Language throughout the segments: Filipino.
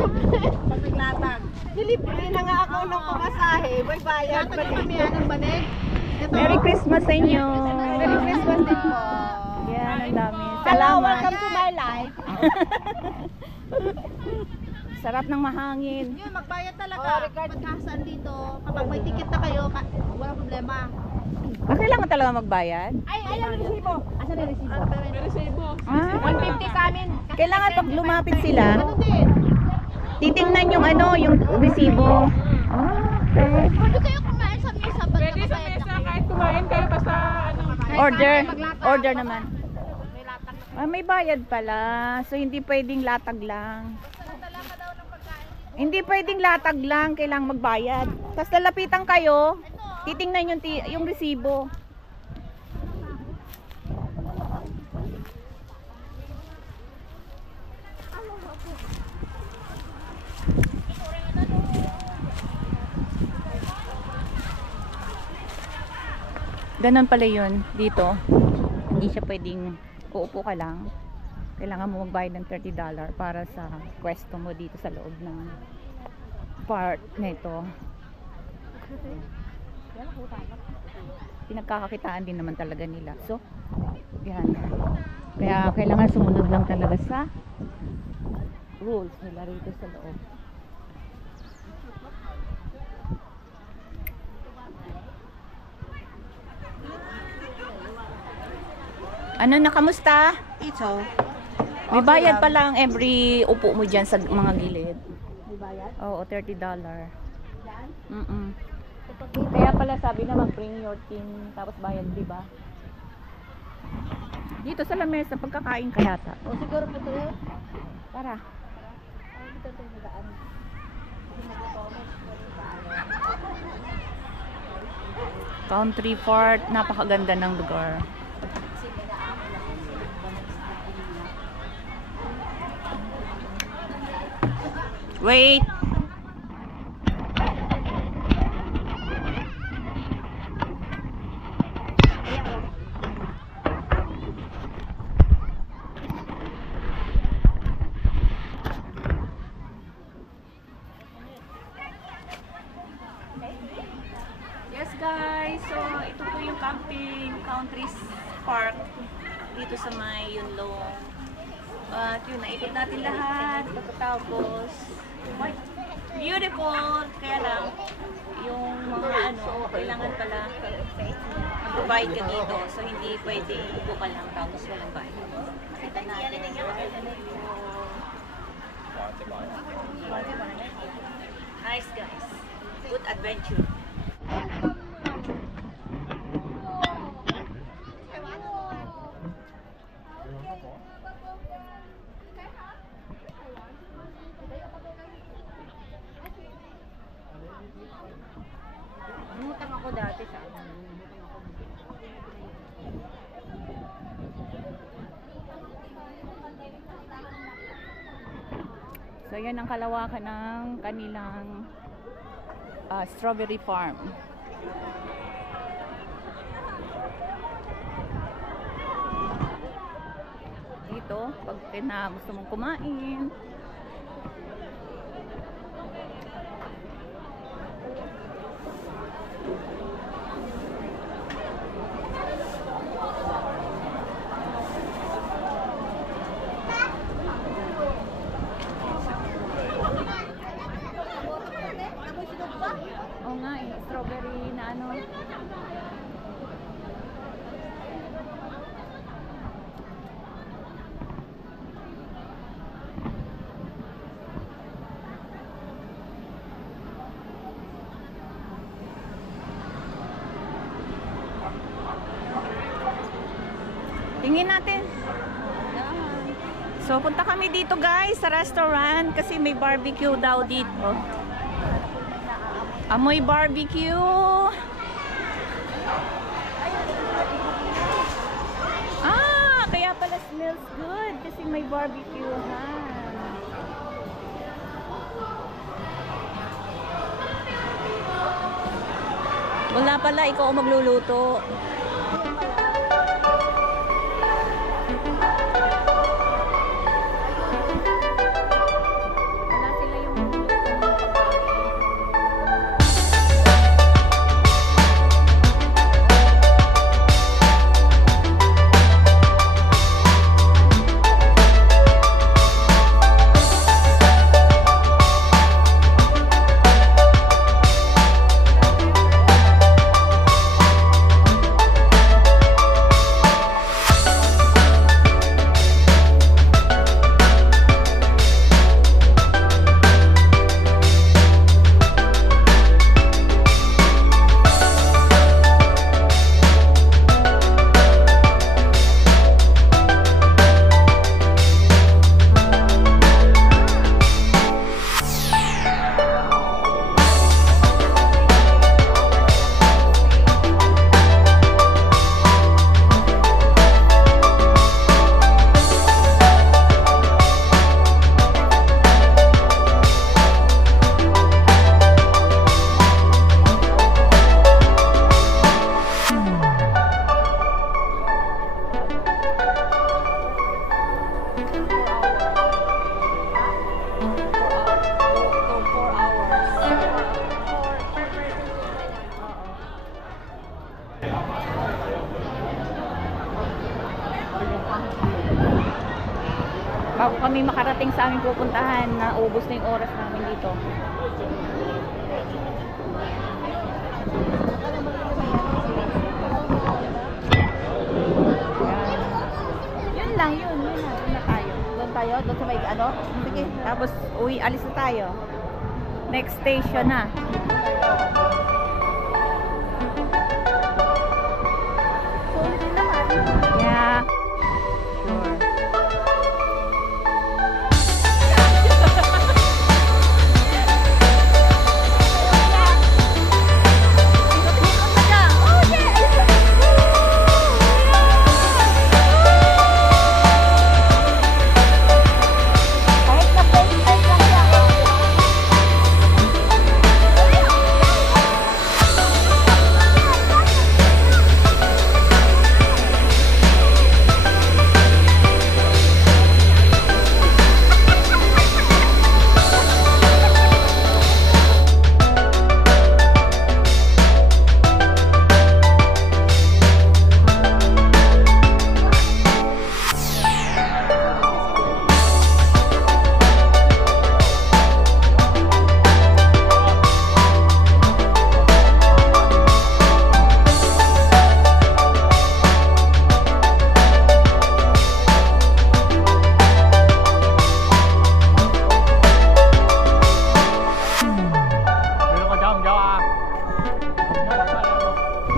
Pag naglatag. Libre na nga ako ng pamasahe. May bayad pa Latag din. kami ng banig. Merry Christmas sa inyo. Merry Christmas din po. Yan, ang dami. Hello, Salamat. welcome to my life. Sarap ng mahangin. Yun, magbayad talaga. Oh, Ricardo. Pagkasaan dito, kapag may ticket na kayo, walang problema. Kailangan talaga magbayad? Ay, ang resibo. Asan na resibo? Ah, 150 sa amin. kailangan pag lumapit sila, Ano din? titingnan yung yung resibo. Pwede kayo kumain sa mesa. Pwede sa mesa kahit kumain kayo basta ano. Order naman. May bayad pala. So hindi pwedeng latag lang. Hindi pwedeng latag lang, kailangang magbayad. Tapos lalapitan kayo, titingnan yung resibo. Ganon pala yun dito. Hindi siya pwedeng uupo ka lang. Kailangan mo magbayad ng $30 para sa pwesto mo dito sa loob ng part nito. Pinagkakakitaan din naman talaga nila. So, yan. Kaya kailangan sumunod lang talaga sa rules nila rito sa loob. Ano na, kamusta? Ito. May bayad pa lang every upo mo dyan sa mga gilid. May bayad? Oo, $30. Kaya pala sabi na mag-bring your team tapos bayad, di ba? Dito sa lamesa, pagkakain ka yata. O siguro po ito eh. Tara. Dito ito yung daan. Country Fort, napakaganda ng lugar. Wait. Yes guys, so ito po yung camping country park dito sa may Yunlong. At yun, naikot natin lahat. Pagkatapos, beautiful. Kaya lang, yung mga kailangan pala mag-bayad ka dito. So, hindi pwede upo ka lang tapos walang bayad. Kita natin. Nice guys. Good adventure. Umutang ako dati sa So yan ang kalawakan ng kanilang strawberry farm. Dito, pag gusto mong kumain, oo nga strawberry na tingin natin. So punta kami dito guys sa restaurant kasi may barbecue daw dito. Amoy barbecue. Kaya pala smells good kasi may barbecue ha. Wala pala, ikaw ang magluluto. Wala sila kami makarating sa aming pupuntahan na ubos na yung oras namin dito. Yun lang, yun na tayo. Doon tayo, doon sa may ano. Sige. Tapos alis na tayo. Next station na. Solid din naman. Yeah. Sure.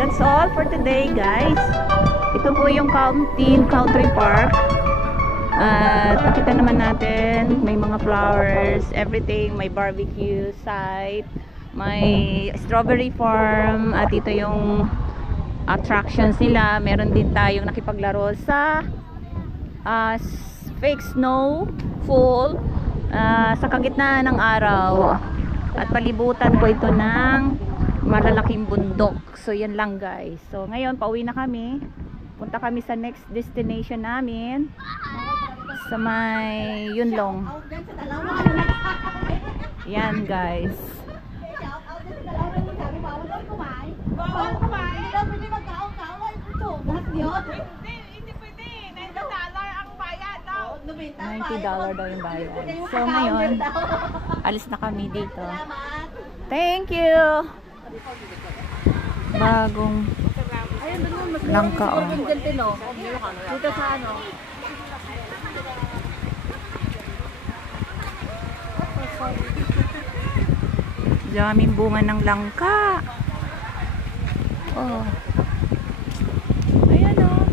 That's all for today, guys. Ito po yung Country Park. At nakita naman natin, may mga flowers, everything, may barbecue site, may strawberry farm, at ito yung attractions nila. Meron din tayong nakipaglaro sa fake snow fall sa kagitnaan ng araw. At palibutan po ito ng malalaking bundok. So yan lang, guys. So ngayon pauwi na kami. Punta kami sa next destination namin sa may Yunlong. Yan, guys. Bawal kumain. Hindi pwede. $90 ang bayad daw. $90 daw yung bayad. So ngayon, alis na kami dito. Thank you. Bagong langka, oh. Dito sa ano. Daming bunga ng langka. Oh. Ayan, oh.